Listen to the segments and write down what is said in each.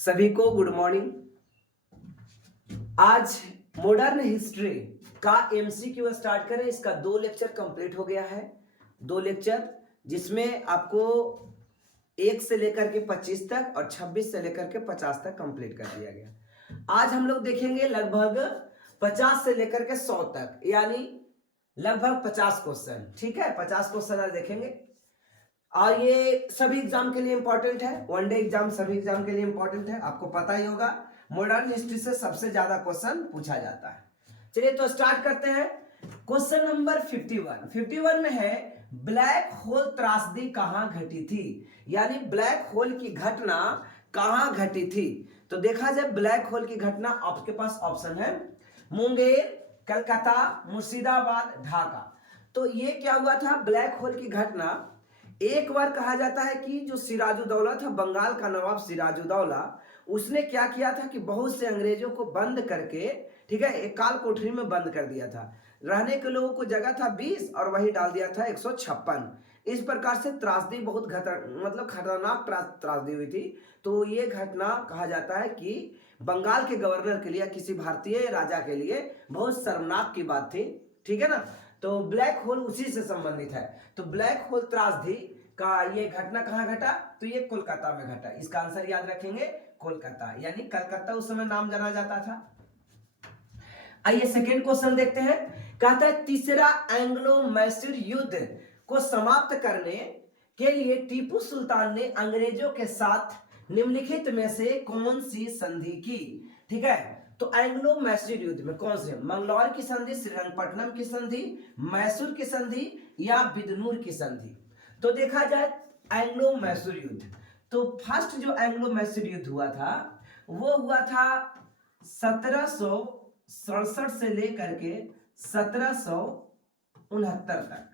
सभी को good morning. आज मॉडर्न हिस्ट्री का एमसीक्यू स्टार्ट करें। इसका 2 लेक्चर कंप्लीट हो गया है। 2 लेक्चर जिसमें आपको 1 से लेकर के 25 तक और 26 से लेकर के 50 तक कंप्लीट कर दिया गया। आज हम लोग देखेंगे लगभग 50 से लेकर के 100 तक, यानी लगभग 50 क्वेश्चन। ठीक है, 50 क्वेश्चन आज देखेंगे और ये सभी एग्जाम के लिए इंपॉर्टेंट है। वनडे एग्जाम सभी एग्जाम के लिए इंपॉर्टेंट है। आपको पता ही होगा मॉडर्न हिस्ट्री से सबसे ज्यादा क्वेश्चन पूछा जाता है। चलिए तो स्टार्ट करते हैं। क्वेश्चन नंबर 51 में है, ब्लैक होल त्रासदी कहां घटी थी, यानी ब्लैक होल की घटना कहां घटी थी। तो देखा जाए ब्लैक होल की घटना, आपके पास ऑप्शन है मुंगेर, कलकत्ता, मुर्शिदाबाद, ढाका। तो ये क्या हुआ था, ब्लैक होल की घटना एक बार कहा जाता है कि जो सिराजुद्दौला था, बंगाल का नवाब सिराजुद्दौला, उसने क्या किया था कि बहुत से अंग्रेजों को बंद करके, ठीक है, एक काल कोठरी में बंद कर दिया था। रहने के लोगों को जगह था 20 और वही डाल दिया था 156। इस प्रकार से त्रासदी बहुत खतरनाक त्रासदी हुई थी। तो ये घटना कहा जाता है कि बंगाल के गवर्नर के लिए, किसी भारतीय राजा के लिए बहुत शर्मनाक की बात थी। ठीक है ना। तो ब्लैक होल उसी से संबंधित है। तो ब्लैक होल त्रासदी का ये घटना कहां घटा, तो ये कोलकाता में घटा। इसका आंसर याद रखेंगे कोलकाता, यानी कलकत्ता उस समय नाम जाना जाता था। आइए सेकेंड क्वेश्चन देखते हैं। कहता है तीसरा एंग्लो मैसूर युद्ध को समाप्त करने के लिए टीपू सुल्तान ने अंग्रेजों के साथ निम्नलिखित में से कौन सी संधि की। ठीक है, तो एंग्लो मैसूर युद्ध में कौन से, मंगलौर की संधि, श्रीरंगपट्टनम की संधि, मैसूर की संधि या बिदनूर की संधि। तो देखा जाए एंग्लो मैसूर युद्ध, तो फर्स्ट जो एंग्लो मैसूर युद्ध हुआ था वो हुआ था 1767 से लेकर के 1769 तक।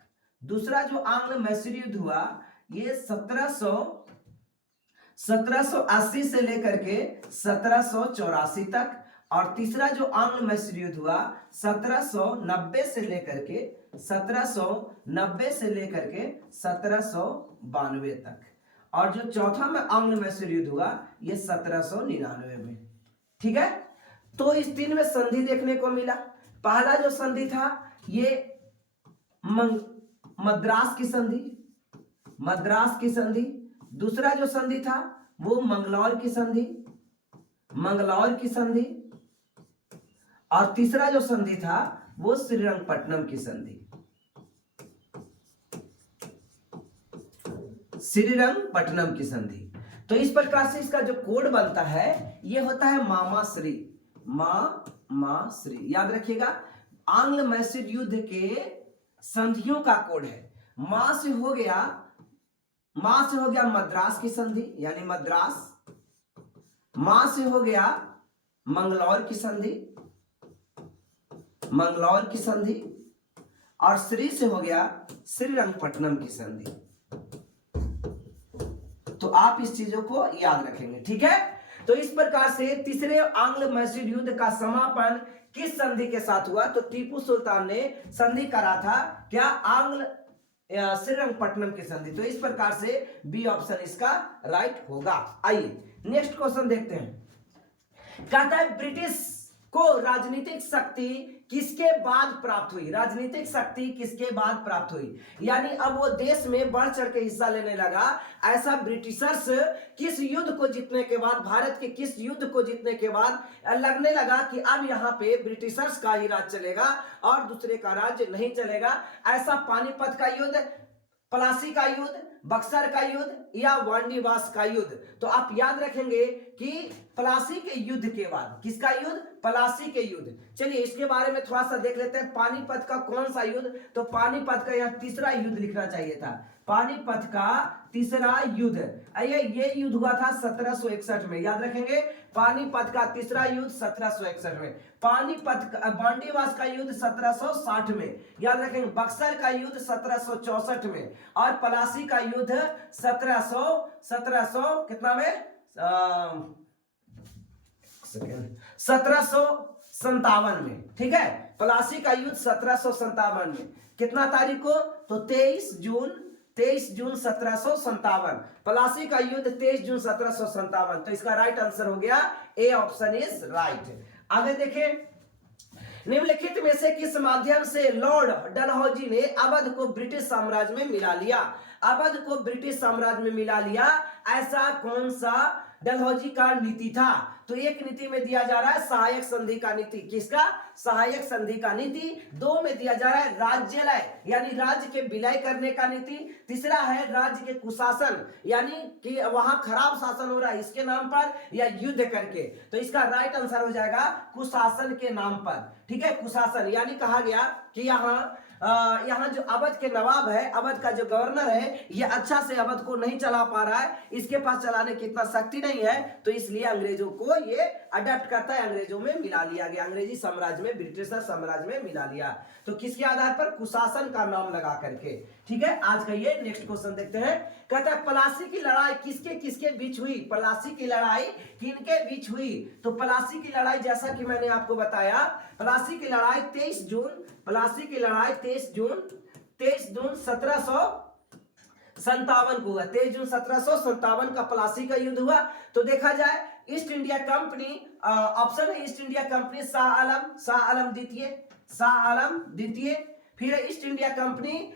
दूसरा जो आंग्ल मैसूर युद्ध हुआ ये 1780 से लेकर के 1784 तक। और तीसरा जो आंग्ल मैसूर युद्ध हुआ 1790 से लेकर के 1792 तक। और जो चौथा में आंग्ल मैसूर युद्ध हुआ ये 1799 में। ठीक है, तो इस 3 में संधि देखने को मिला। पहला जो संधि था ये मद्रास की संधि। दूसरा जो संधि था वो मंगलौर की संधि। और तीसरा जो संधि था वो श्रीरंगपट्टनम की संधि। तो इस प्रकार से इसका जो कोड बनता है ये होता है मामाश्री। याद रखिएगा, आंग्ल मैसूर युद्ध के संधियों का कोड है। मां से हो गया मद्रास की संधि, यानी मद्रास। मां से हो गया मंगलौर की संधि। और श्री से हो गया श्रीरंगपट्टनम की संधि। तो आप इस चीजों को याद रखेंगे। ठीक है, तो इस प्रकार से तीसरे आंग्ल मैसूर युद्ध का समापन किस संधि के साथ हुआ, तो टीपू सुल्तान ने संधि करा था क्या, आंग्ल श्रीरंगपट्टनम की संधि। तो इस प्रकार से बी ऑप्शन इसका राइट होगा। आइए नेक्स्ट क्वेश्चन देखते हैं। कहता है ब्रिटिश को राजनीतिक शक्ति किसके बाद प्राप्त हुई, यानी अब वो देश में बढ़ चढ़ के हिस्सा लेने लगा। ऐसा ब्रिटिशर्स किस युद्ध को जीतने के बाद, भारत के किस युद्ध को जीतने के बाद लगने लगा कि अब यहाँ पे ब्रिटिशर्स का ही राज चलेगा और दूसरे का राज्य नहीं चलेगा। ऐसा पानीपत का युद्ध, प्लासी का युद्ध, बक्सर का युद्ध या वांडीवास का युद्ध। तो आप याद रखेंगे कि प्लासी के युद्ध के बाद, किसका युद्ध, प्लासी के युद्ध। चलिए इसके बारे में थोड़ा सा देख लेते हैं। पानीपत का कौन सा युद्ध, तो पानीपत का यह तीसरा युद्ध लिखना चाहिए था। पानीपत का तीसरा युद्ध, ये युद्ध हुआ था 1761 में। याद रखेंगे पानीपत का तीसरा युद्ध 1761 में। पानीपत वांडीवास का युद्ध 1760 में। याद रखेंगे बक्सर का युद्ध 1764 में। और प्लासी का युद्ध 1700 कितना में, 1757 में। ठीक है, प्लासी का युद्ध 1757 में। कितना तारीख को, तो 23 जून 23 जून 1757, प्लासी का युद्ध 23 जून 1757। तो इसका राइट आंसर हो गया ए ऑप्शन इज राइट। आगे देखें, निम्नलिखित में से किस माध्यम से लॉर्ड डलहौजी ने अवध को ब्रिटिश साम्राज्य में मिला लिया? अवध को ब्रिटिश साम्राज्य में मिला लिया, ऐसा कौन सा डलहौजी का नीति था? तो एक नीति में दिया जा रहा है सहायक संधि का नीति। किसका? सहायक संधि का नीति। दो में दिया जा रहा है राज्यलय यानी राज्य के विलय करने का नीति। तीसरा है राज्य के कुशासन यानी कि वहां खराब शासन हो रहा है इसके नाम पर या युद्ध करके। तो इसका राइट आंसर हो जाएगा कुशासन के नाम पर। ठीक है, कुशासन यानी कहा गया कि यहाँ जो अवध के नवाब है, अवध का जो गवर्नर है, ये अच्छा से अवध को नहीं चला पा रहा है, इसके पास चलाने की इतना शक्ति नहीं है, तो इसलिए अंग्रेजों को ये अडॉप्ट करता है, अंग्रेजों में मिला लिया गया, अंग्रेजी साम्राज्य में, ब्रिटिशर साम्राज्य में मिला लिया। तो किसके आधार पर? कुशासन का नाम लगा करके। ठीक है, आज का ये नेक्स्ट क्वेश्चन देखते हैं। कहता है प्लासी की लड़ाई किसके किसके बीच हुई? प्लासी की लड़ाई किनके बीच हुई? तो प्लासी की लड़ाई जैसा कि मैंने आपको बताया, प्लासी की लड़ाई 23 जून 1757 को हुआ। 23 जून 1757 का प्लासी का युद्ध हुआ। तो देखा जाए ईस्ट इंडिया कंपनी, ऑप्शन है East India Company Shah Alam द्वितीय, फिर East India Company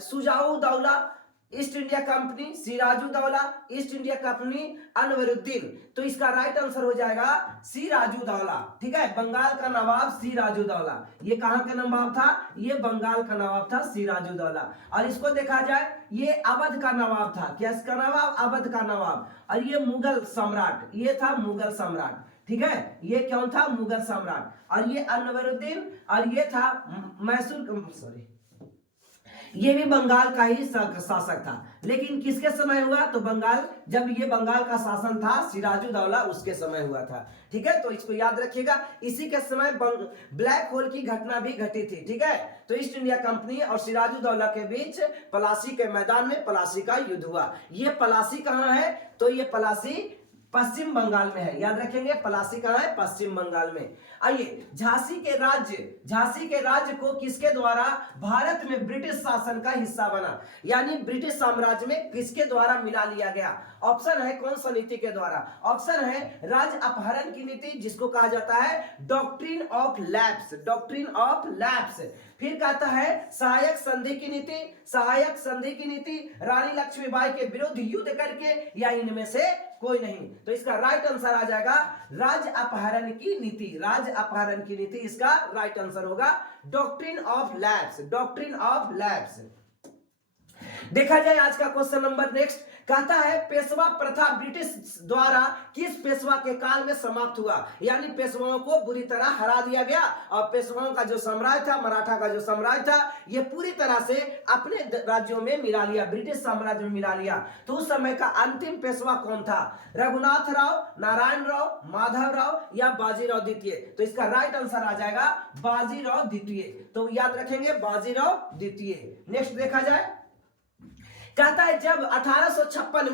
Shujauddaula, East India Company Sirajuddaula, East India Company Anwaruddin. तो इसका राइट आंसर हो जाएगा सिराजुद्दौला। ठीक है, बंगाल का नवाब सिराजुद्दौला। ये कहां का नवाब था? ये बंगाल का नवाब था सिराजुद्दौला। और इसको देखा जाए ये अवध का नवाब था। क्या इसका नवाब? अवध का नवाब। और ये मुगल सम्राट, ये था मुगल सम्राट। ठीक है, ये कौन था? मुगल सम्राट। और ये अनवरुद्दीन, और ये था मैसूर, ये भी बंगाल का ही शासक था। लेकिन किसके समय हुआ? तो बंगाल, जब ये बंगाल का शासन था सिराजुद्दौला, उसके समय हुआ था। ठीक है, तो इसको याद रखिएगा। इसी के समय ब्लैक होल की घटना भी घटी थी। ठीक है, तो ईस्ट इंडिया कंपनी और सिराजुद्दौला के बीच प्लासी के मैदान में प्लासी का युद्ध हुआ। ये प्लासी कहाँ है? तो ये प्लासी पश्चिम बंगाल में है। याद रखेंगे, प्लासी कहाँ है? पश्चिम बंगाल में। आइए, झांसी के राज्य को किसके द्वारा भारत में ब्रिटिश शासन का हिस्सा बना, यानी ब्रिटिश साम्राज्य में किसके द्वारा मिला लिया गया? ऑप्शन है कौन सा नीति के द्वारा? ऑप्शन है राज्य अपहरण की नीति, जिसको कहा जाता है डॉक्ट्रिन ऑफ लैप्स। फिर कहता है सहायक संधि की नीति, रानी लक्ष्मीबाई के विरुद्ध युद्ध करके, या इनमें से कोई नहीं। तो इसका राइट आंसर आ जाएगा राज्य अपहरण की नीति। इसका राइट आंसर होगा डॉक्ट्रिन ऑफ लैप्स। देखा जाए आज का क्वेश्चन नंबर नेक्स्ट। कहता है पेशवा प्रथा ब्रिटिश द्वारा किस पेशवा के काल में समाप्त हुआ? यानी पेशवाओं को बुरी तरह हरा दिया गया और पेशवाओं का जो साम्राज्य था, मराठा का जो साम्राज्य था, ये पूरी तरह से अपने राज्यों में मिला लिया, ब्रिटिश साम्राज्य में मिला लिया। तो उस समय का अंतिम पेशवा कौन था? रघुनाथ राव, नारायण राव, माधव राव या बाजीराव द्वितीय? तो इसका राइट आंसर आ जाएगा बाजीराव द्वितीय। तो याद रखेंगे बाजीराव द्वितीय। नेक्स्ट देखा जाए, कहता है जब 1856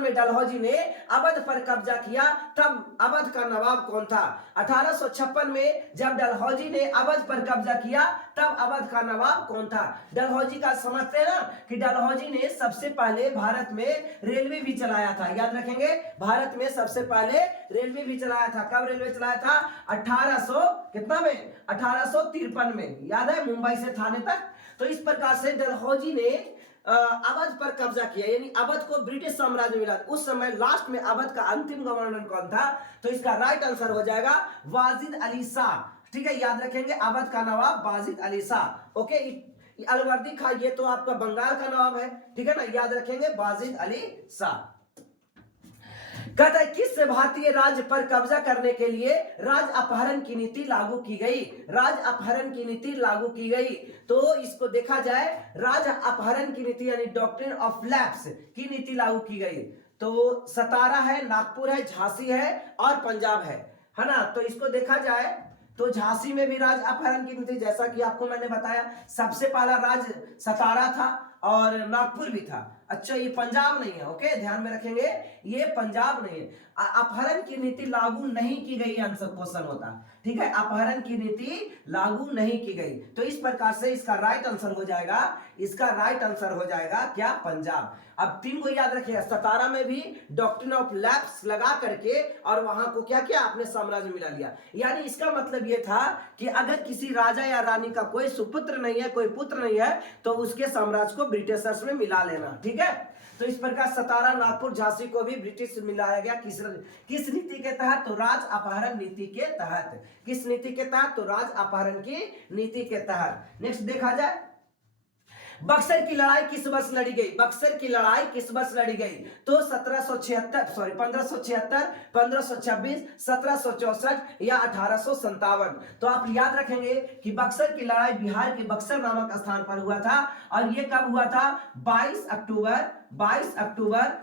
में डलहौजी ने अवध पर कब्जा किया, तब अवध का नवाब कौन था? 1856 में जब डलहौजी ने अवध पर कब्जा किया, तब अवध का नवाब कौन था? डलहौजी का समझते हैं ना कि डलहौजी ने सबसे पहले भारत में रेलवे भी चलाया था। याद रखेंगे, भारत में सबसे पहले रेलवे भी चलाया था। कब रेलवे चलाया था? 1853 में। याद है, मुंबई से थाने तक। तो इस प्रकार से डलहौजी ने अवध पर कब्जा किया, यानी अवध को ब्रिटिश साम्राज्य मिला। उस समय लास्ट में अवध का अंतिम गवर्नर कौन था? तो इसका राइट आंसर हो जाएगा वाजिद अली शाह। ठीक है, याद रखेंगे अवध का नवाब वाजिद अली शाह। ओके, अलवर्दी खां ये तो आपका बंगाल का नवाब है। ठीक है ना, याद रखेंगे वाजिद अली शाह। कहता है किस भारतीय राज्य पर कब्जा करने के लिए राज अपहरण की नीति लागू की गई? तो इसको देखा जाए, राज अपहरण की नीति यानी डॉक्ट्रिन ऑफ लैप्स की नीति लागू की गई। तो सतारा है, नागपुर है, झांसी है और पंजाब है ना। तो इसको देखा जाए तो झांसी में भी राज अपहरण की नीति, जैसा कि आपको मैंने बताया, सबसे पहला राज सतारा था और नागपुर भी था। अच्छा, ये पंजाब नहीं है। ओके, ध्यान में रखेंगे, ये पंजाब नहीं है। अपहरण की नीति लागू नहीं की गई आंसर क्वेश्चन होता। ठीक है, अपहरण की नीति लागू नहीं की गई। तो इस प्रकार से इसका राइट आंसर हो जाएगा, इसका राइट आंसर हो जाएगा क्या, पंजाब। अब 3 को याद रखिएगा, 17 में भी डॉक्ट्रिन ऑफ लैप्स लगा करके और वहां को क्या किया, अपने साम्राज्य में मिला लिया। यानी इसका मतलब यह था कि अगर किसी राजा या रानी का कोई सुपुत्र नहीं है, कोई पुत्र नहीं है, तो उसके साम्राज्य को ब्रिटिशर्स में मिला लेना। ठीक है, तो इस प्रकार 17 नागपुर झांसी को भी ब्रिटिश मिलाया गया। किस नीति के तहत, तो राज अपहरण नीति के तहत। किस नीति के तहत, तो राज अपहरण की नीति के तहत। नेक्स्ट देखा जाए, बक्सर की लड़ाई किस वर्ष लड़ी गई, बक्सर की लड़ाई किस वर्ष लड़ी गई, तो 1576, 1526, 1764 या 1857। तो आप याद रखेंगे कि बक्सर की लड़ाई बिहार के बक्सर नामक स्थान पर हुआ था, और ये कब हुआ था, 22 अक्टूबर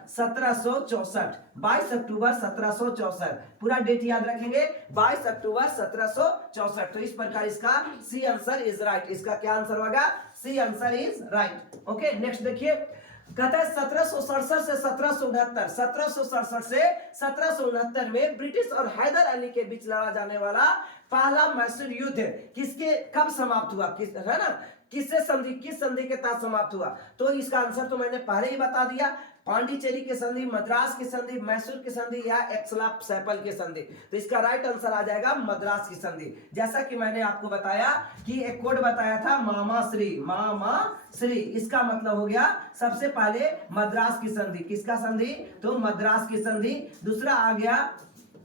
1764, 22 अक्टूबर 1764, पूरा डेट याद रखेंगे, 22 अक्टूबर 1764। तो इस प्रकार इसका सी आंसर इज राइट। इसका क्या आंसर होगा, C answer is right. Okay, next देखिए, कहता है 1767 से 1769, 1767 से 1769 में ब्रिटिश और हैदर अली के बीच लड़ा जाने वाला पहला मैसूर युद्ध किसके कब समाप्त हुआ, किस है ना, किससे संधि, किस संधि के तहत समाप्त हुआ। तो इसका आंसर तो मैंने पहले ही बता दिया, पांडिचेरी की संधि, मद्रास की संधि, मैसूर की संधि या एक्सलापैपल की संधि। तो इसका राइट आंसर आ जाएगा मद्रास की संधि। जैसा कि मैंने आपको बताया कि एक कोड बताया था मामाश्री, मामाश्री, इसका मतलब हो गया सबसे पहले मद्रास की संधि। किसका संधि, तो मद्रास की संधि। दूसरा आ गया,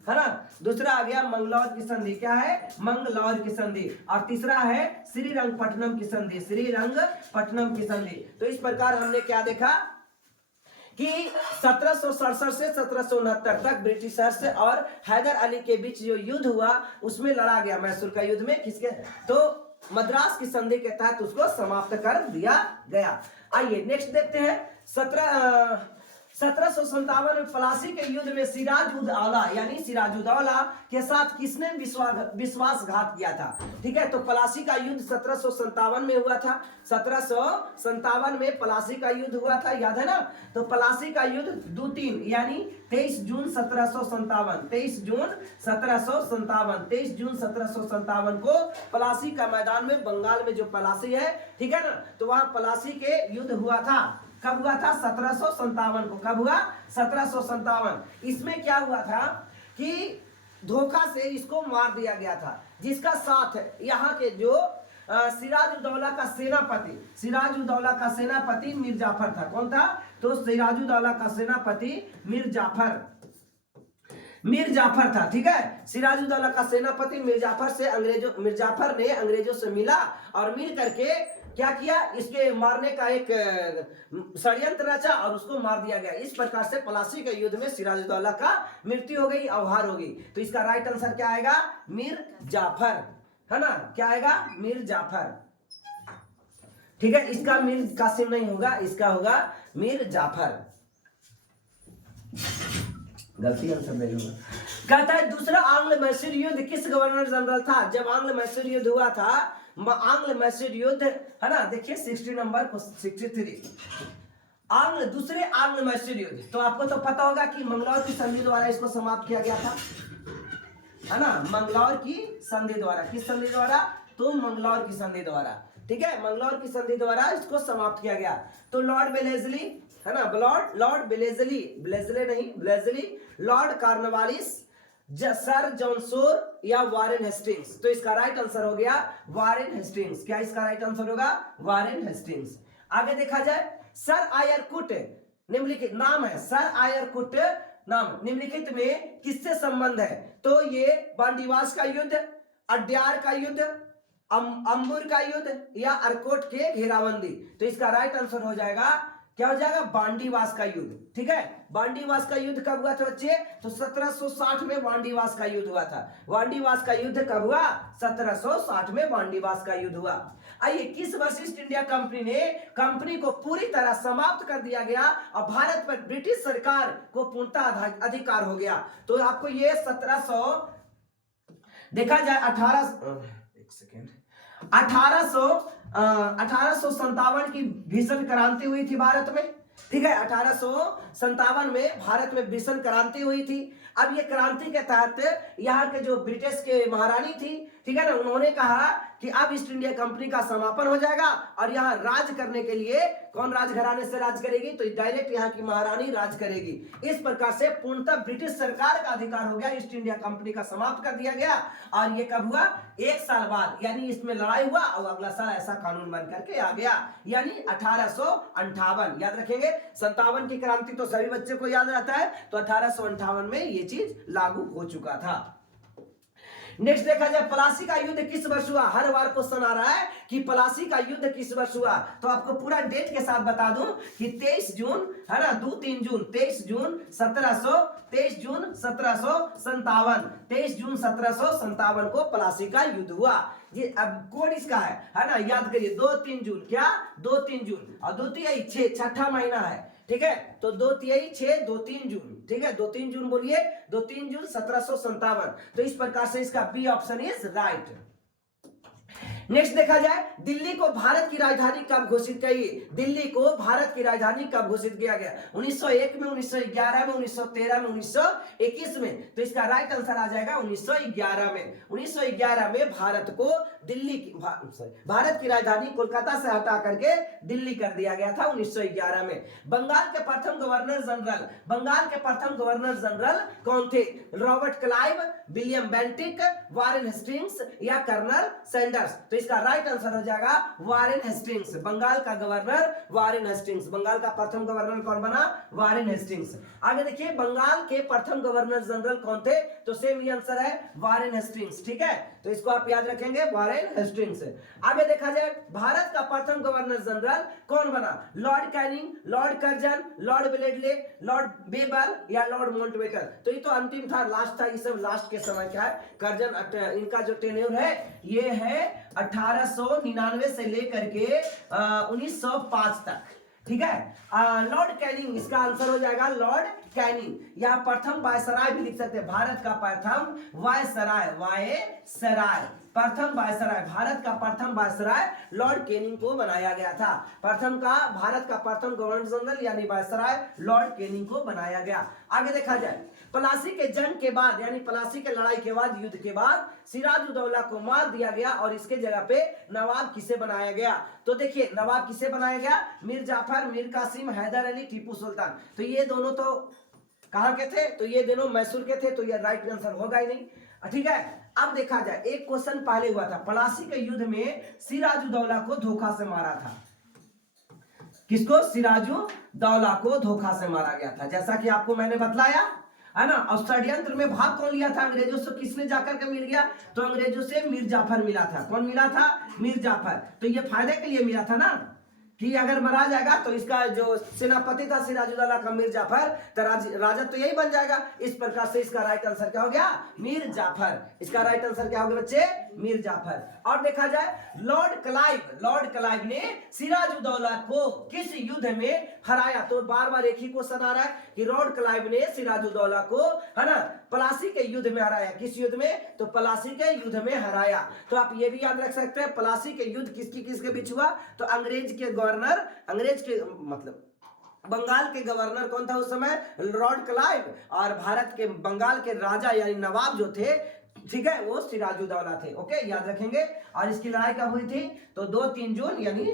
है ना, दूसरा आ गया मंगलौर की संधि, क्या है, मंगलौर की संधि। और तीसरा है श्रीरंगपट्टनम की संधि, श्रीरंगपट्टनम की संधि। तो इस प्रकार हमने क्या देखा कि 1767 से 1769 तक ब्रिटिशर्स और हैदर अली के बीच जो युद्ध हुआ उसमें लड़ा गया, मैसूर का युद्ध में किसके, तो मद्रास की संधि के तहत उसको समाप्त कर दिया गया। आइए नेक्स्ट देखते हैं, 1757 में प्लासी के युद्ध में सिराजुद्दौला यानी सिराजुद्दौला के साथ किसने विश्वासघात किया था। ठीक है, तो प्लासी का युद्ध 1757 में हुआ था, 1757 में प्लासी का युद्ध हुआ था, याद है ना। तो प्लासी का युद्ध 2-3 यानी 23 जून 1757, 23 जून 1757, 23 जून 1757 को प्लासी का मैदान में, बंगाल में जो प्लासी है, ठीक है ना, तो वहां प्लासी के युद्ध हुआ था। कब हुआ था, 1757 को। कब हुआ, 1757। इसमें क्या हुआ था कि धोखा से इसको मार दिया गया था, जिसका साथ यहाँ के जो सिराजुद्दौला का सेनापति, सिराजुद्दौला का सेनापति मीर जाफर था। कौन था, तो सिराजुद्दौला का सेनापति मीर जाफर था। ठीक है, सिराजुद्दौला का सेनापति मीर जाफर ने अंग्रेजों से मिला और मिल करके क्या किया, इसके मारने का एक षड्यंत्र रचा और उसको मार दिया गया। इस प्रकार से प्लासी के युद्ध में सिराजुद्दौला का मृत्यु हो गई, अवहार हो गई। तो इसका राइट आंसर क्या आएगा, मीर जाफर, है ना, क्या आएगा, मीर जाफर। ठीक है, इसका मीर कासिम नहीं होगा, इसका होगा मीर जाफर। गलती आंसर नहीं होगा। कहता है दूसरा आंग्ल मैसूर युद्ध किस गवर्नर जनरल था। जब आंग्ल मैसूर युद्ध हुआ था, आंग्ल मैसूर युद्ध, है ना, देखिए 60 नंबर को 63 दूसरे आंग्ल मैसूर युद्ध। तो आपको तो पता होगा कि मंगलौर की संधि द्वारा इसको समाप्त किया गया था, है ना, मंगलौर की संधि द्वारा। किस संधि द्वारा, तो मंगलौर की संधि द्वारा। ठीक है, मंगलौर की संधि द्वारा इसको समाप्त किया गया। तो लॉर्ड बेलेजली, है ना, लॉर्ड बेलेजली, लॉर्ड कार्नवालिस, सर जॉनसोर या वारेन हेस्टिंग्स। तो इसका राइट आंसर हो गया वारेन हेस्टिंग्स। क्या इसका राइट आंसर होगा, वारेन हेस्टिंग्स। आगे देखा जाए, सर आयरकुट निम्नलिखित नाम है, सर आयरकुट नाम निम्नलिखित में किससे संबंध है। तो ये बांडीवास का युद्ध, अड्यार का युद्ध, अंबुर का युद्ध या अरकोट के घेराबंदी। तो इसका राइट आंसर हो जाएगा, क्या हो जाएगा, बांडीवास का युद्ध। ठीक है, बांडीवास का युद्ध कब हुआ था बच्चे, तो 1760 में बांडीवास का युद्ध हुआ था। बांडीवास का युद्ध कब हुआ, 1760 में बांडीवास का युद्ध हुआ। आइए, किस वर्ष ईस्ट इंडिया कंपनी को पूरी तरह समाप्त कर दिया गया और भारत पर ब्रिटिश सरकार को पूर्णतः अधिकार हो गया। तो आपको ये 1700 देखा जाए 1857 की भीषण क्रांति हुई थी भारत में। ठीक है। 1857 में भारत में भीषण क्रांति हुई थी। अब ये क्रांति के तहत यहाँ के जो ब्रिटिश के महारानी थी, ठीक है ना, उन्होंने कहा कि अब ईस्ट इंडिया कंपनी का समापन हो जाएगा और यहाँ राज करने के लिए कौन राजघराने से राज करेगी, तो डायरेक्ट यहाँ की महारानी राज करेगी। इस प्रकार से पूर्णतः ब्रिटिश सरकार का अधिकार हो गया, ईस्ट इंडिया कंपनी का समाप्त कर दिया गया। और ये कब हुआ, 1 साल बाद, यानी इसमें लड़ाई हुआ और अगला साल ऐसा कानून बन करके आ गया, यानी 1858। याद रखेंगे, 57 की क्रांति तो सभी बच्चे को याद रहता है, तो 1858 में ये चीज लागू हो चुका था। नेक्स्ट देखा जाए, प्लासी का युद्ध किस वर्ष हुआ। हर बार क्वेश्चन आ रहा है कि प्लासी का युद्ध किस वर्ष हुआ, तो आपको पूरा डेट के साथ बता दूं कि 23 जून है ना, 2-3 जून, 23 जून 1757, 23 जून 1757 को प्लासी का युद्ध हुआ। ये अब कोड इसका है ना, याद करिए, 2-3 जून, क्या 2-3 जून, और 2-3 6, छठा महीना है, ठीक है, तो 2-3 6, 2-3 जून, ठीक है, 2-3 जून बोलिए, 2-3 जून 1757। तो इस प्रकार से इसका B option is right. Next देखा जाए, दिल्ली को भारत की राजधानी कब घोषित की। दिल्ली को भारत की राजधानी कब घोषित किया गया, 1901 में, 1911 में, 1913 में, 1921 में, तो इसका राइट आंसर आ जाएगा 1911 में। 1911 में भारत को दिल्ली की भारत की राजधानी कोलकाता से हटा करके दिल्ली कर दिया गया था 1911 में। बंगाल के प्रथम गवर्नर जनरल, बंगाल के प्रथम गवर्नर जनरल कौन थे, Robert Clive, William Bentinck, Warren Hastings या कर्नल सैंडर्स, तो इसका राइट आंसर हो जाएगा वारेन हेस्टिंग्स। बंगाल का गवर्नर वारेन हेस्टिंग्स, बंगाल का प्रथम गवर्नर कौन बना, वारेन हेस्टिंग्स। आगे देखिए, बंगाल के प्रथम गवर्नर जनरल कौन थे, तो सेम ही आंसर है वारेन हेस्टिंग्स, ठीक है, तो इसको आप याद रखेंगे, वारेन हेस्टिंग्स। आगे देखा जाए, भारत का प्रथम गवर्नर जनरल कौन बना, Lord Canning, Lord Curzon, Lord ब्लेडले, लॉर्ड बेबर या लॉर्ड माउंटबेटन, तो ये तो अंतिम था, लास्ट था, ये सब लास्ट के समय क्या है, कर्जन, इनका जो टेन्योर है ये है 1899 से लेकर के 1905 तक, ठीक है। लॉर्ड कैनिंग, इसका आंसर हो जाएगा लॉर्ड कैनिंग। यहाँ प्रथम वायसराय भी लिख सकते हैं, भारत का प्रथम वायसराय, वायसराय, प्रथम वायसराय, भारत का प्रथम वायसराय लॉर्ड कैनिंग को बनाया गया था। प्रथम का भारत का प्रथम गवर्नर जनरल यानी वायसराय लॉर्ड कैनिंग को बनाया गया। आगे देखा जाए, प्लासी के जंग के बाद, यानी प्लासी के लड़ाई के बाद, युद्ध के बाद सिराजुद्दौला को मार दिया गया और इसके जगह पे नवाब किसे बनाया गया, तो देखिए नवाब किसे बनाया गया, मीर जाफर, मीर कासिम, हैदर अली, टीपू सुल्तान, तो ये दोनों तो कहां के थे, तो ये दोनों मैसूर के थे, तो ये राइट आंसर होगा ही नहीं, ठीक है। अब देखा जाए, एक क्वेश्चन पहले हुआ था, प्लासी के युद्ध में सिराजुद्दौला को धोखा से मारा था, किसको, सिराजुद्दौला को धोखा से मारा गया था, जैसा कि आपको मैंने बतलाया है ना। और षड्यंत्र में भाग कौन लिया था, अंग्रेजों से किसने जाकर के मिल गया, तो अंग्रेजों से मीर जाफर मिला था। कौन मिला था, मीर जाफर, तो ये फायदे के लिए मिला था ना, कि अगर मरा जाएगा तो इसका जो सेनापति था सिराजुद्दौला का मीर जाफर, तो राजा तो यही बन जाएगा। इस प्रकार से इसका राइट आंसर क्या हो गया, मीर जाफर। इसका राइट आंसर क्या हो गया बच्चे, मीर जाफर। और देखा जाए, लॉर्ड क्लाइव ने सिराजुद्दौला को किस युद्ध में हराया, तो बार बार एक ही क्वेश्चन आ रहा है कि लॉर्ड क्लाइव ने सिराजुद्दौला को, है ना, प्लासी के युद्ध में हराया। किस युद्ध में, तो प्लासी के युद्ध में हराया। तो आप ये भी याद रख सकते हैं, प्लासी के युद्ध किसके बीच हुआ, तो अंग्रेज के मतलब बंगाल के गवर्नर कौन था उस समय, लॉर्ड क्लाइव, और भारत के बंगाल के राजा यानी नवाब जो थे, ठीक है, वो सिराजुद्दौला थे। ओके, याद रखेंगे। और इसकी लड़ाई कब हुई थी, तो 2-3 जून यानी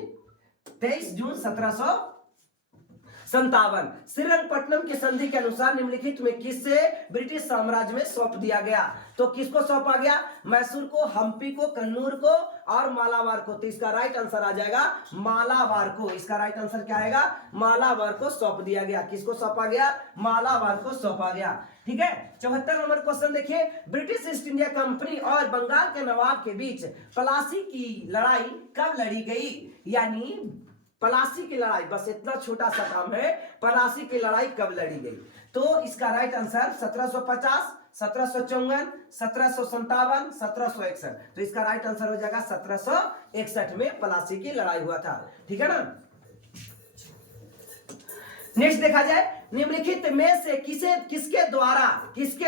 23 जून 1757। श्रीरंगपट्टनम की संधि के अनुसार निम्नलिखित में किससे ब्रिटिश साम्राज्य में सौंप दिया गया, तो किसको सौंपा गया, मैसूर को, हम्पी को, कन्नूर को और मालाबार को, तो इसका राइट आंसर आ जाएगा मालाबार को। इसका राइट आंसर क्या आएगा, मालाबार को सौंप दिया गया। किसको सौंपा गया, मालाबार को सौंपा गया, ठीक है। 74 नंबर क्वेश्चन देखिए, ब्रिटिश ईस्ट इंडिया कंपनी और बंगाल के नवाब के बीच प्लासी की लड़ाई कब लड़ी गई, यानी प्लासी की लड़ाई, बस इतना छोटा सा काम है, प्लासी की लड़ाई कब लड़ी गई, तो इसका राइट आंसर 1750, 1754, 1757, 1761, तो इसका राइट आंसर हो जाएगा 1761 में प्लासी की लड़ाई हुआ था, ठीक है ना। नेक्स्ट देखा जाए, निम्नलिखित में से किसके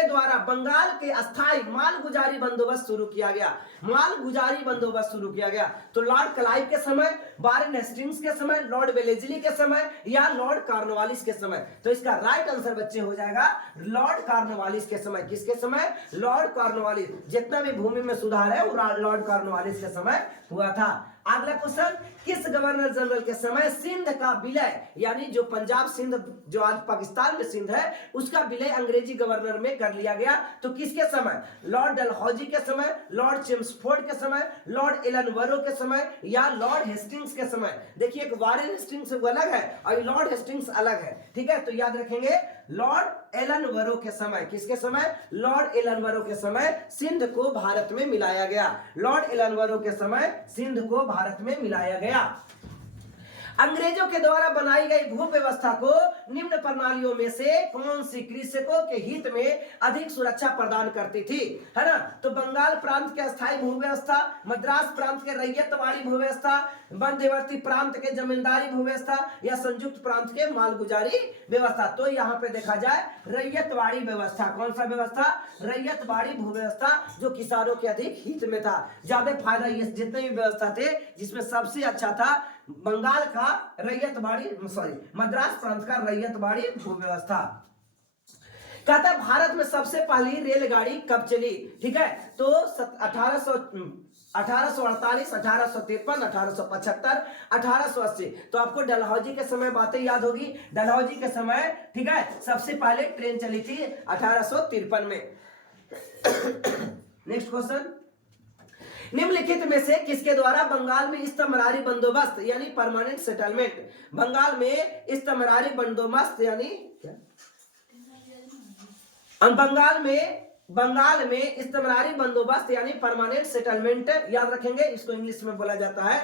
द्वारा बंगाल के अस्थायी मालगुजारी बंदोबस्त शुरू किया गया? मालगुजारी बंदोबस्त शुरू किया गया तो लॉर्ड क्लाइव के समय, वारेन हेस्टिंग्स के समय, लॉर्ड वेलेस्ली के समय या लॉर्ड कॉर्नवालिस के समय? तो इसका राइट आंसर बच्चे हो जाएगा लॉर्ड कॉर्नवालिस के समय। किसके समय? Lord Cornwallis. जितना भी भूमि में सुधार है वो लॉर्ड कॉर्नवालिस के समय हुआ था। अगला क्वेश्चन, किस गवर्नर जनरल के समय सिंध का विलय, यानी जो पंजाब सिंध जो आज पाकिस्तान में सिंध है उसका विलय अंग्रेजी गवर्नर में कर लिया गया? तो किसके समय? लॉर्ड डलहौजी के समय, लॉर्ड चेम्सफोर्ड के समय, लॉर्ड एलनबरो के समय या लॉर्ड हेस्टिंग्स के समय? देखिए एक वारेन हेस्टिंग्स अलग है और लॉर्ड हेस्टिंग्स अलग है, ठीक है? तो याद रखेंगे लॉर्ड एलनबरो के समय। किसके समय? लॉर्ड एलनबरो के समय सिंध को भारत में मिलाया गया। लॉर्ड एलनबरो के समय सिंध को भारत में मिलाया गया। अंग्रेजों के द्वारा बनाई गई भू व्यवस्था को निम्न प्रणालियों में से कौन सी कृषकों के हित में अधिक सुरक्षा प्रदान करती थी? है ना? तो बंगाल प्रांत के अस्थायी भू व्यवस्था, मद्रास प्रांत के रैयतवाड़ी भू व्यवस्था, मध्यवर्ती प्रांत के जमींदारी भू व्यवस्था या संयुक्त प्रांत के मालगुजारी व्यवस्था? तो यहाँ पे देखा जाए रैयतवाड़ी व्यवस्था। कौन सा व्यवस्था? रैयतवाड़ी भू व्यवस्था, जो किसानों के अधिक हित में था। ज्यादा फायदा ये जितने भी व्यवस्था थे जिसमें सबसे अच्छा था बंगाल का मद्रास प्रांत का रैयतवाड़ी भू व्यवस्था। कहता है भारत में सबसे पहली रेलगाड़ी कब चली? ठीक है, तो 1848, 1853, 1875, 1880। तो आपको डलहौजी के समय बातें याद होगी। डलहौजी के समय, ठीक है, सबसे पहले ट्रेन चली थी 1853 में। नेक्स्ट क्वेश्चन, निम्नलिखित में से किसके द्वारा बंगाल में इस्तमरारी बंदोबस्त यानी परमानेंट सेटलमेंट, बंगाल में इस्तमरारी बंदोबस्त यानी क्या, बंगाल में इस्तमरारी बंदोबस्त यानी परमानेंट सेटलमेंट, याद रखेंगे इसको इंग्लिश में बोला जाता है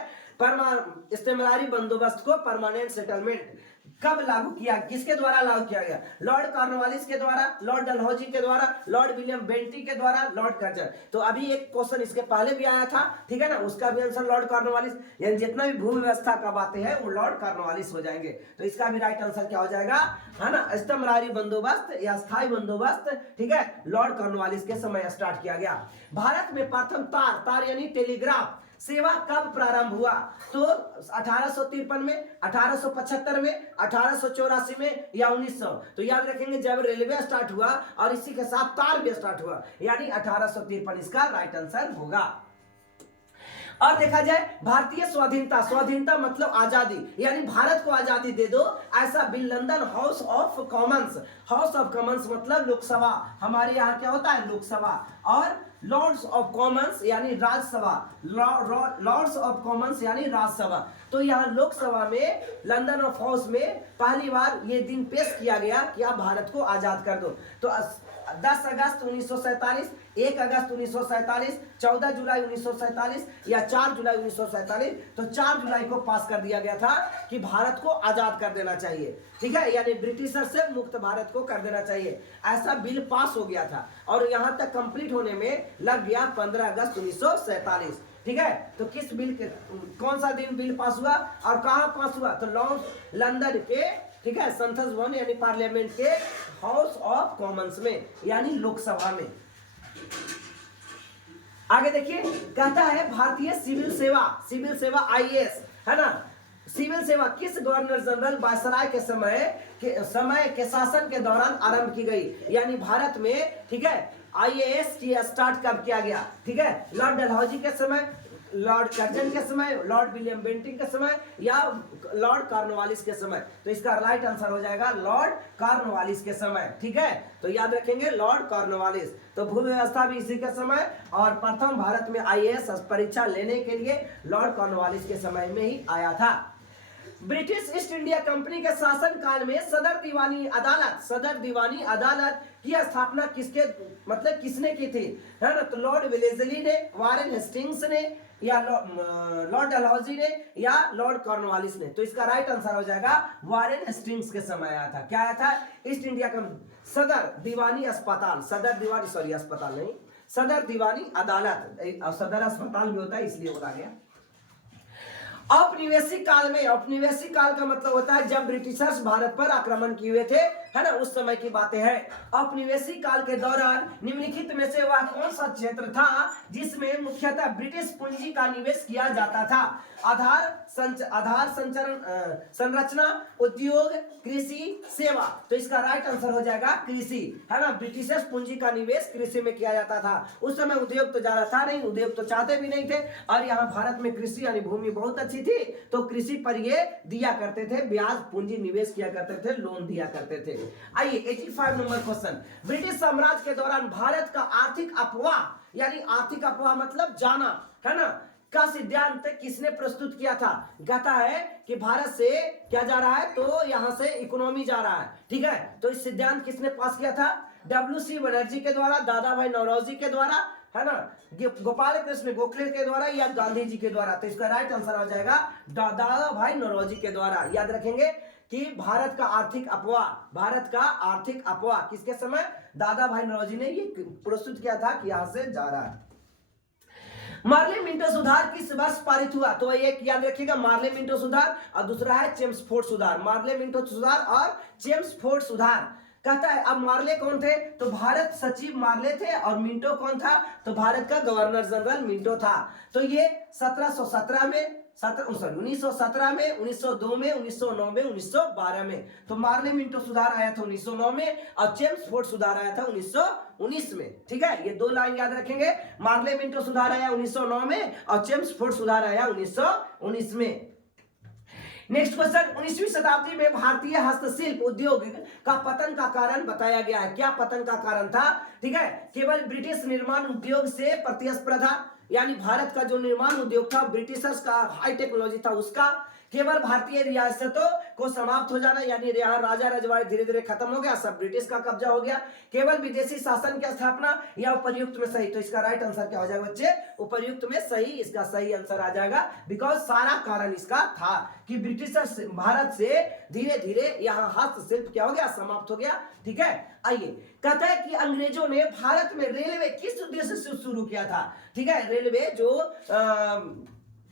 इस्तमरारी बंदोबस्त को परमानेंट सेटलमेंट। कब लागू किया? किसके द्वारा लागू किया गया? लॉर्ड कॉर्नवालिस के द्वारा, लॉर्ड डलहौजी के द्वारा, लॉर्ड विलियम बेंटिक के द्वारा, लॉर्ड कर्जन। तो अभी एक क्वेश्चन इसके पहले भी आया था, ठीक है ना, उसका भी आंसर लॉर्ड कॉर्नवालिस। यानी जितना भी भू व्यवस्था का बातें हैं वो लॉर्ड कॉर्नवालिस हो जाएंगे। तो इसका भी राइट आंसर क्या हो जाएगा? है ना, इस्तमरारी बंदोबस्त या स्थायी बंदोबस्त, ठीक है, लॉर्ड कॉर्नवालिस के समय स्टार्ट किया गया। भारत में प्रथम तार यानी टेलीग्राफ सेवा कब प्रारंभ हुआ? तो 1853 में, 1875 में, 1884 में या 1900? तो याद रखेंगे जब रेलवे स्टार्ट हुआ और इसी के साथ तार भी स्टार्ट हुआ, यानी 1853 इसका राइट आंसर होगा। और देखा जाए भारतीय स्वाधीनता मतलब आजादी, यानी भारत को आजादी दे दो, ऐसा bill London house of Commons मतलब लोकसभा, हमारे यहाँ क्या होता है लोकसभा, और लॉर्ड्स ऑफ कॉमन्स यानी राज्यसभा, लॉर्ड्स ऑफ कॉमन्स यानी राज्यसभा। तो यहाँ लोकसभा में लंदन ऑफ हाउस में पहली बार ये दिन पेश किया गया कि आप भारत को आजाद कर दो। तो 10 अगस्त 1947, 1 अगस्त 1947, 14 जुलाई 1947 या 4 जुलाई 1947? तो 4 जुलाई को पास कर दिया गया था कि भारत को आजाद कर देना चाहिए, ठीक है, यानी ब्रिटिशर से मुक्त भारत को कर देना चाहिए। ऐसा बिल पास हो गया था और यहाँ तक कंप्लीट होने में लग गया 15 अगस्त 1947, ठीक है। तो किस बिल के कौन सा दिन बिल पास हुआ और कहाँ पास हुआ? तो लंदन के, ठीक है, संसद भवन यानी पार्लियामेंट के हाउस ऑफ कॉमन्स में यानी लोकसभा में। आगे देखिए, कहता है भारतीय सिविल सेवा IAS, है ना, सिविल सेवा किस गवर्नर जनरल वायसराय के समय के शासन के दौरान आरंभ की गई? यानी भारत में, ठीक है, IAS की स्टार्ट कब किया गया? ठीक है, लॉर्ड डलहौजी के समय, लॉर्ड कर्जन के समय, लॉर्ड विलियम बेंटिक के समय या लॉर्ड कॉर्नवालिस के समय? तो इसका राइट आंसर हो जाएगा लॉर्ड कॉर्नवालिस के समय, ठीक है। तो याद रखेंगे लॉर्ड कॉर्नवालिस। तो भू व्यवस्था भी इसी के समय और प्रथम भारत में IAS परीक्षा लेने के लिए लॉर्ड कॉर्नवालिस के समय में ही आया था। ब्रिटिश ईस्ट इंडिया कंपनी के शासन काल में सदर दीवानी अदालत की स्थापना किसने की थी? है ना, तो लॉर्ड वेलेस्ली ने, वारेन हेस्टिंग्स ने या लॉर्ड डलहौजी ने या लॉर्ड कॉर्नवालिस ने? तो इसका राइट आंसर हो जाएगा वारेन हेस्टिंग्स के समय आया था। क्या आया था? ईस्ट इंडिया का सदर दीवानी अदालत, सदर अस्पताल भी होता है इसलिए बोला गया। औपनिवेशिक काल में, औपनिवेशिक काल का मतलब होता है जब ब्रिटिशर्स भारत पर आक्रमण किए हुए थे, है ना, उस समय की बातें हैं। औपनिवेशिक काल के दौरान निम्नलिखित में से वह कौन सा क्षेत्र था जिसमें मुख्यतः ब्रिटिश पूंजी का निवेश किया जाता था? आधार संरचना, उद्योग, कृषि, सेवा। तो इसका राइट आंसर हो जाएगा कृषि, है ना। ब्रिटिशर्स पूंजी का निवेश कृषि में किया जाता था। उस समय उद्योग तो ज्यादा था नहीं, उद्योग तो चाहते भी नहीं थे, और यहाँ भारत में कृषि यानी भूमि बहुत अच्छी थी, तो कृषि पर ये दिया करते थे, ब्याज पूंजी निवेश किया करते थे, लोन दिया करते थे। आइए 85 नंबर क्वेश्चन, ब्रिटिश साम्राज्य के दौरान भारत का आर्थिक अपवाह, यानी आर्थिक अपवाह मतलब जाना, है ना, का सिद्धांत किसने प्रस्तुत किया था? कहता है कि भारत से क्या जा रहा है, तो यहां से इकोनॉमी जा रहा है, ठीक है। तो इस सिद्धांत किसने पास किया था? WC बनर्जी के द्वारा, दादा भाई नौरोजी के द्वारा, है ना, गोपाल कृष्ण गोखले के द्वारा, या गांधी जी के द्वारा? तो इसका राइट आंसर हो जाएगा दादा भाई नौरोजी के द्वारा। याद रखेंगे कि भारत का आर्थिक अपवाह, भारत का आर्थिक अपवाह किसके समय? दादा भाई नौरोजी ने ये प्रस्तुत किया था कि यहां से जा रहा है। मार्ले मिंटो सुधार किस वर्ष पारित हुआ? तो एक याद रखिएगा, मार्ले मिंटो सुधार, और दूसरा है चेम्सफोर्ड सुधार। मार्ले मिंटो सुधार और चेम्सफोर्ड सुधार। कहता है अब मार्ले कौन थे? तो भारत सचिव मार्ले थे, और मिंटो कौन था? तो भारत का गवर्नर जनरल मिंटो था। तो ये 1717 में, 1917 में, 1902 में, 1909 में, 1912 में। तो मार्ले मिंटो सुधार आया था 1909 में, और चेम्सफोर्ड सुधार आया था 1919 में, ठीक है। ये दो लाइन याद रखेंगे, मार्ले मिंटो सुधार आया 1909 में, और चेम्सफोर्ड सुधार आया 1919 में। नेक्स्ट क्वेश्चन, 19वीं शताब्दी में भारतीय हस्तशिल्प उद्योग का पतन का कारण बताया गया है। क्या पतन का कारण था? ठीक है, केवल ब्रिटिश निर्माण उद्योग से प्रतिस्पर्धा, यानी भारत का जो निर्माण उद्योग था, ब्रिटिशर्स का हाई टेक्नोलॉजी था उसका, केवल भारतीय रियासतों को समाप्त हो जाना, यानी यहाँ राजा रजवाड़े धीरे धीरे खत्म हो गया, सब ब्रिटिश का कब्जा हो गया, केवल विदेशी शासन की स्थापना, या उपर्युक्त में सही? तो इसका राइट आंसर क्या हो जाएगा बच्चे? उपर्युक्त में सही, इसका सही आंसर आ जाएगा, बिकॉज सारा कारण इसका था कि ब्रिटिशर्स भारत से धीरे धीरे यहाँ हस्तशिल्प क्या हो गया? समाप्त हो गया, ठीक है। आइए, कहता है कि अंग्रेजों ने भारत में रेलवे किस उद्देश्य से शुरू किया था? ठीक है, रेलवे जो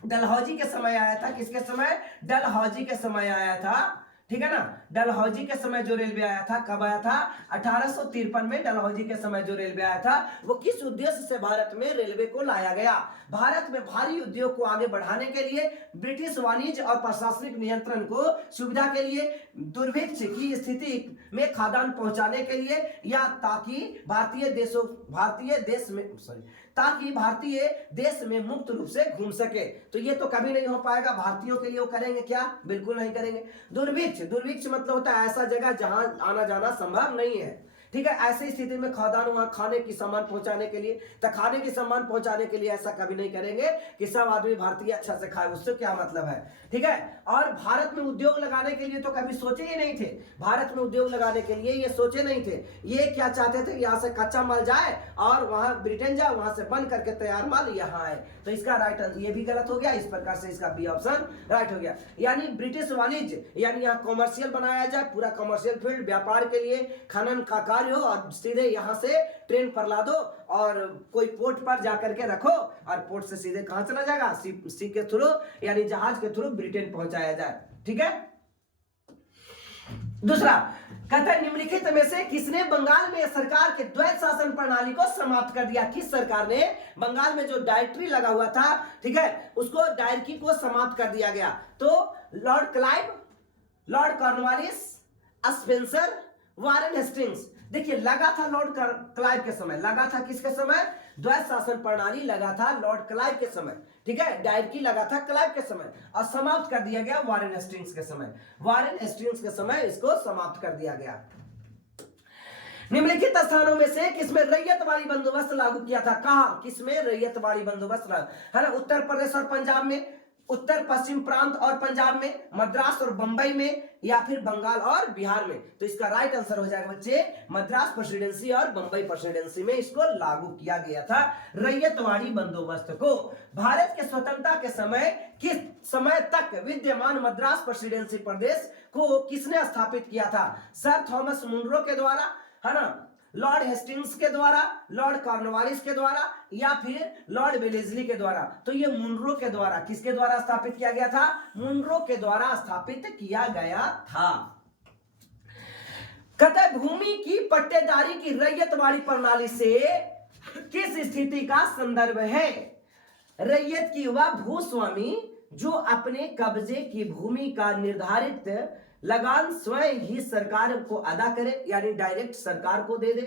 डलहौजी के समय आया था। किसके समय? डलहौजी के समय आया था, ठीक है ना। डलहौजी के समय जो रेलवे आया था, कब आया था? 1853 में डलहौजी के समय जो रेलवे आया था, वो किस उद्देश्य से भारत में रेलवे को लाया गया? भारत में भारी उद्योग को आगे बढ़ाने के लिए, ब्रिटिश वाणिज्य और प्रशासनिक नियंत्रण को सुविधा के लिए, दुर्भिक्ष की स्थिति में खाद्यान्न पहुंचाने के लिए, या ताकि भारतीय देश में मुक्त रूप से घूम सके? तो ये तो कभी नहीं हो पाएगा। भारतीयों के लिए वो करेंगे क्या? बिल्कुल नहीं करेंगे। दुर्भिक्ष मतलब होता है ऐसा जगह जहां आना जाना संभव नहीं है, ठीक है। ऐसी स्थिति में खाद्यान्न वहां खाने की सामान पहुंचाने के लिए, तो खाने की सामान पहुंचाने के लिए ऐसा कभी नहीं करेंगे कि सब आदमी भारतीय अच्छा से खाए, उससे क्या मतलब है, ठीक है। और भारत में उद्योग लगाने के लिए तो कभी सोचे ही नहीं थे। भारत में उद्योग लगाने के लिए ये सोचे नहीं थे। ये क्या चाहते थे? यहाँ से कच्चा माल जाए और वहां ब्रिटेन जाए, वहां से बन करके तैयार माल यहाँ आए। तो इसका राइट आंसर ये भी गलत हो गया, इस प्रकार से इसका बी ऑप्शन राइट हो गया। यानी ब्रिटिश वाणिज्य, यानी यहाँ कॉमर्शियल बनाया जाए, पूरा कॉमर्शियल फील्ड, व्यापार के लिए खनन का कार्य हो, और सीधे यहाँ से ट्रेन पर ला दो और कोई पोर्ट पर जाकर के रखो, और पोर्ट से सीधे कहां चला जाएगा? सी के थ्रू, यानी जहाज के थ्रू ब्रिटेन पहुंचाया जाए, ठीक है। दूसरा कहता है निम्नलिखित में से किसने बंगाल में सरकार के द्वैत शासन प्रणाली को समाप्त कर दिया? किस सरकार ने बंगाल में जो डायरेक्टरी लगा हुआ था, ठीक है, उसको डायरेक्टरी को समाप्त कर दिया गया? तो Lord Clive, Lord Cornwallis, Spencer, Warren Hastings. देखिए, लगा था लॉर्ड क्लाइव के समय, लगा था किसके समय? द्वैत शासन प्रणाली लगा था लॉर्ड क्लाइव के समय, ठीक है। डायरेक्टरी लगा था क्लाइव के समय, और समाप्त कर दिया गया वारेन हेस्टिंग्स के समय। वारेन हेस्टिंग्स के समय इसको समाप्त कर दिया गया। निम्नलिखित स्थानों में से किसमें रैयतवाड़ी बंदोबस्त लागू किया था? कहां? किसमें रैयतवाड़ी बंदोबस्त है ना? उत्तर प्रदेश और पंजाब में, उत्तर पश्चिम प्रांत और पंजाब में, मद्रास और बंबई में, या फिर बंगाल और बिहार में? तो इसका राइट आंसर हो जाएगा बच्चे, मद्रास प्रेसिडेंसी और बंबई प्रेसिडेंसी में इसको लागू किया गया था, रैयतवाड़ी बंदोबस्त को। भारत के स्वतंत्रता के समय किस समय तक विद्यमान मद्रास प्रेसिडेंसी प्रदेश को किसने स्थापित किया था? सर थॉमस मुनरो के द्वारा, है ना, लॉर्ड हेस्टिंग्स के द्वारा, लॉर्ड कॉर्नवालिस के द्वारा, या फिर लॉर्ड वेलेस्ली के द्वारा? तो ये मुनरो के द्वारा, किसके द्वारा स्थापित किया गया था? मुनरो के द्वारा स्थापित किया गया था। कहते भूमि की पट्टेदारी की रैयतवाड़ी प्रणाली से किस स्थिति का संदर्भ है? रैयत की वह भूस्वामी जो अपने कब्जे की भूमि का निर्धारित लगान स्वयं ही सरकार को अदा करे, यानी डायरेक्ट सरकार को दे दे।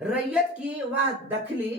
रैयत की वह दखली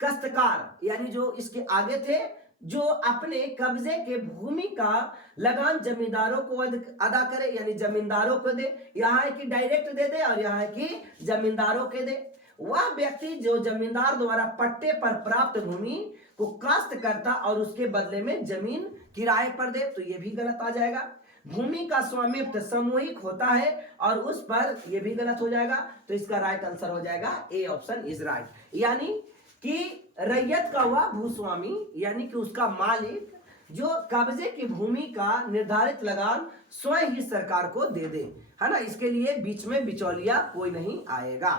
काश्तकार, यानी जो इसके आगे थे, जो अपने कब्जे के भूमि का लगान जमींदारों को अदा करे, यानी जमींदारों को दे। यहाँ है कि डायरेक्ट दे दे और यहाँ है कि जमींदारों के दे। वह व्यक्ति जो जमींदार द्वारा पट्टे पर प्राप्त भूमि को काश्त करता और उसके बदले में जमीन किराए पर दे, तो ये भी गलत आ जाएगा। भूमि का स्वामित्व सामूहिक होता है और उस पर, ये भी गलत हो जाएगा। तो इसका राइट आंसर हो जाएगा ए, ऑप्शन इज राइट। यानी कि रैयत का हुआ भूस्वामी, यानी कि उसका मालिक जो कब्जे की भूमि का निर्धारित लगान स्वयं ही सरकार को दे दे, है ना। इसके लिए बीच में बिचौलिया कोई नहीं आएगा।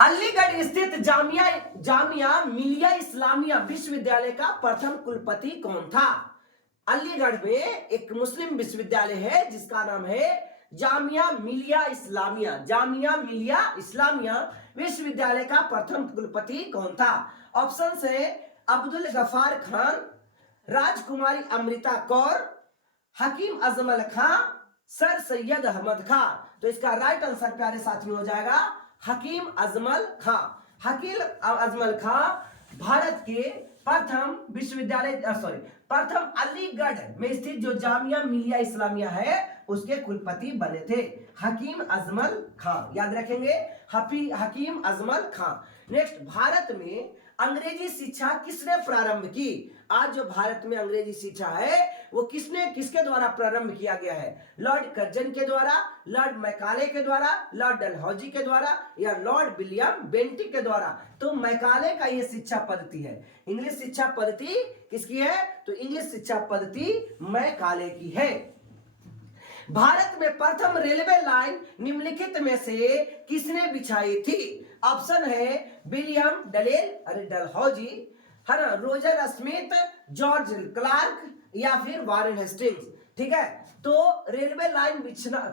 अलीगढ़ स्थित जामिया मिलिया इस्लामिया विश्वविद्यालय का प्रथम कुलपति कौन था? अलीगढ़ में एक मुस्लिम विश्वविद्यालय है जिसका नाम है जामिया मिलिया इस्लामिया। जामिया मिलिया इस्लामिया विश्वविद्यालय का प्रथम कुलपति कौन था? ऑप्शन है अब्दुल गफार खान, राजकुमारी अमृता कौर, हकीम अजमल खां, सर सैयद अहमद खां। तो इसका राइट आंसर प्यारे साथियों हो जाएगा हकीम अजमल खां। हकीम अजमल खां भारत के प्रथम विश्वविद्यालय प्रथम अलीगढ़ में स्थित जो जामिया मिलिया इस्लामिया है उसके कुलपति बने थे हकीम अजमल खां। याद रखेंगे हकीम अजमल खां। नेक्स्ट, भारत में अंग्रेजी शिक्षा किसने प्रारंभ की? आज जो भारत में अंग्रेजी शिक्षा है वो किसके द्वारा प्रारंभ किया गया है? लॉर्ड कर्जन के द्वारा, लॉर्ड मैकाले के द्वारा, लॉर्ड डलहौजी के द्वारा, या लॉर्ड विलियम बेंटिक के द्वारा? तो मैकाले का ये शिक्षा पद्धति है। इंग्लिश शिक्षा पद्धति किसकी है? तो इंग्लिश शिक्षा पद्धति मैकाले की है। भारत में प्रथम रेलवे लाइन निम्नलिखित में से किसने बिछाई थी? ऑप्शन है विलियम डलहौजी, है ना, रोजर स्मिथ, जॉर्ज क्लार्क, या फिर वारेन हेस्टिंग्स। ठीक है, तो रेलवे लाइन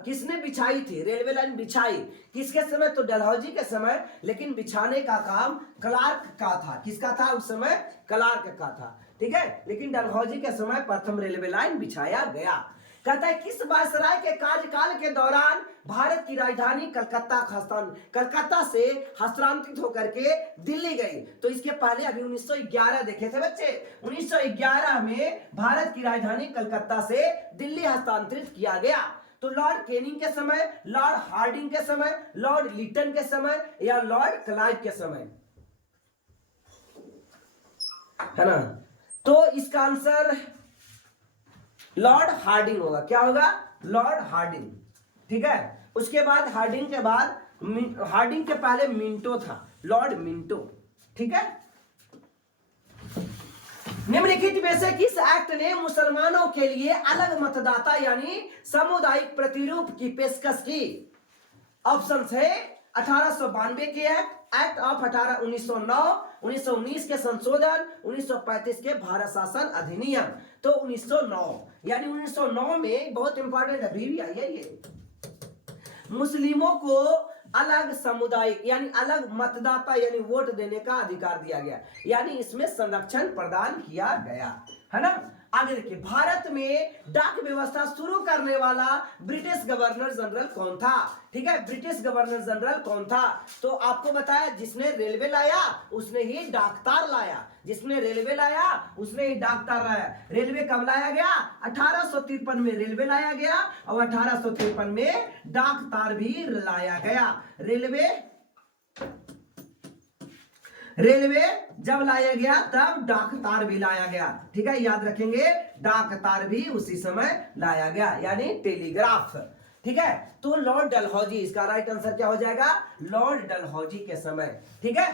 किसने बिछाई थी? रेलवे लाइन बिछाई किसके समय? तो डलहौजी के समय, लेकिन बिछाने का काम क्लार्क का था। किसका था उस समय? क्लार्क का था। ठीक है, लेकिन डलहौजी के समय प्रथम रेलवे लाइन बिछाया गया। कहता है किस वायसराय के कार्यकाल के दौरान भारत की राजधानी कलकत्ता से हस्तांतरित होकर के दिल्ली गई? तो इसके पहले अभी 1911 देखे थे बच्चे। 1911 में भारत की राजधानी कलकत्ता से दिल्ली हस्तांतरित किया गया। तो लॉर्ड कैनिंग के समय, लॉर्ड हार्डिंग के समय, लॉर्ड लिटन के समय, या लॉर्ड क्लाइव के समय, है ना। तो इसका आंसर लॉर्ड हार्डिंग होगा। क्या होगा? Lord Hardinge. ठीक है, उसके बाद हार्डिंग के पहले मिंटो था, लॉर्ड मिंटो। ठीक है, निम्नलिखित में से किस एक्ट ने मुसलमानों के लिए अलग मतदाता यानी सामुदायिक प्रतिरूप की पेशकश की? ऑप्शन है 1892 के एक्ट ऑफ 1909, 1919 के संशोधन, 1935 के भारत शासन अधिनियम। तो 1909, यानी 1909 में बहुत इंपॉर्टेंट अभी भी आई है ये, मुस्लिमों को अलग सामुदायिक यानी अलग मतदाता यानी वोट देने का अधिकार दिया गया, यानी इसमें संरक्षण प्रदान किया गया, है ना। आगे देखिए, भारत में डाक व्यवस्था शुरू करने वाला ब्रिटिश गवर्नर जनरल कौन था? ठीक है, ब्रिटिश गवर्नर जनरल कौन था? तो आपको बताया जिसने रेलवे लाया उसने ही डाकतार लाया, जिसने रेलवे लाया उसने ही डाकतार लाया। रेलवे कब लाया गया? 1853 में रेलवे लाया गया और 1853 में डाकतार भी लाया गया। रेलवे जब लाया गया तब डाकतार भी लाया गया। ठीक है, याद रखेंगे, डाकतार भी उसी समय लाया गया, यानी टेलीग्राफ। ठीक है, तो लॉर्ड डलहौजी, इसका राइट आंसर क्या हो जाएगा? लॉर्ड डलहौजी के समय। ठीक है,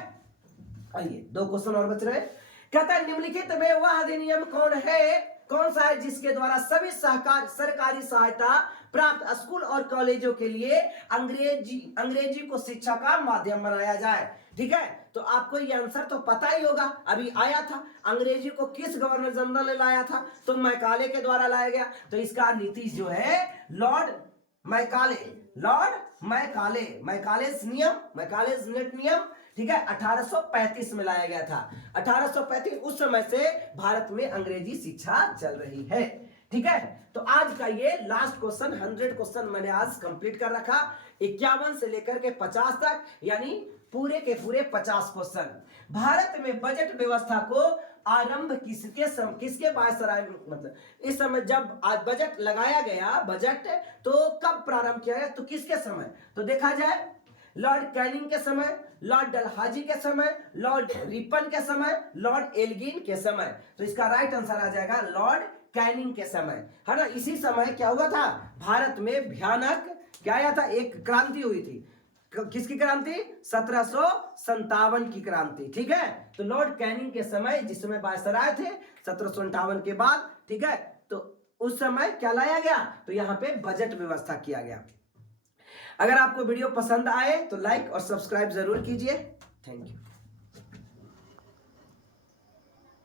आइए 2 क्वेश्चन और बच रहे। कहता है निम्नलिखित में वह अधिनियम कौन है कौन सा है जिसके द्वारा सभी सरकारी सहायता प्राप्त स्कूल और कॉलेजों के लिए अंग्रेजी को शिक्षा का माध्यम बनाया जाए। ठीक है, तो आपको ये आंसर तो पता ही होगा, अभी आया था। अंग्रेजी को किस गवर्नर जनरल ने लाया था? तो मैकाले के द्वारा लाया गया। तो इसका नीति जो है लॉर्ड मैकालेस नियम, ठीक है, 1835 में लाया गया था। 1835 उस समय से भारत में अंग्रेजी शिक्षा चल रही है। ठीक है, तो आज का ये लास्ट क्वेश्चन 100 क्वेश्चन मैंने आज कंप्लीट कर रखा। 51 से लेकर के 50 तक, यानी पूरे के पूरे 50 क्वेश्चन। भारत में बजट व्यवस्था को आरंभ किसके वायसराय, मतलब इस समय जब आज बजट लगाया गया, बजट तो कब प्रारंभ किया गया? तो किसके समय? तो देखा जाए लॉर्ड कैनिंग के समय, लॉर्ड डलहौजी के समय, लॉर्ड रिपन के समय, लॉर्ड एल्गिन के समय। तो इसका राइट आंसर आ जाएगा लॉर्ड कैनिंग के समय, है ना। इसी समय क्या हुआ था? भारत में भयानक क्या आया था? एक क्रांति हुई थी। किसकी क्रांति? 1757 की क्रांति। ठीक है, तो लॉर्ड कैनिंग के समय, जिस समय वायसराय थे 1758 के बाद, ठीक है, तो उस समय क्या लाया गया? तो यहाँ पे बजट व्यवस्था किया गया। अगर आपको वीडियो पसंद आए तो लाइक और सब्सक्राइब जरूर कीजिए। Thank you.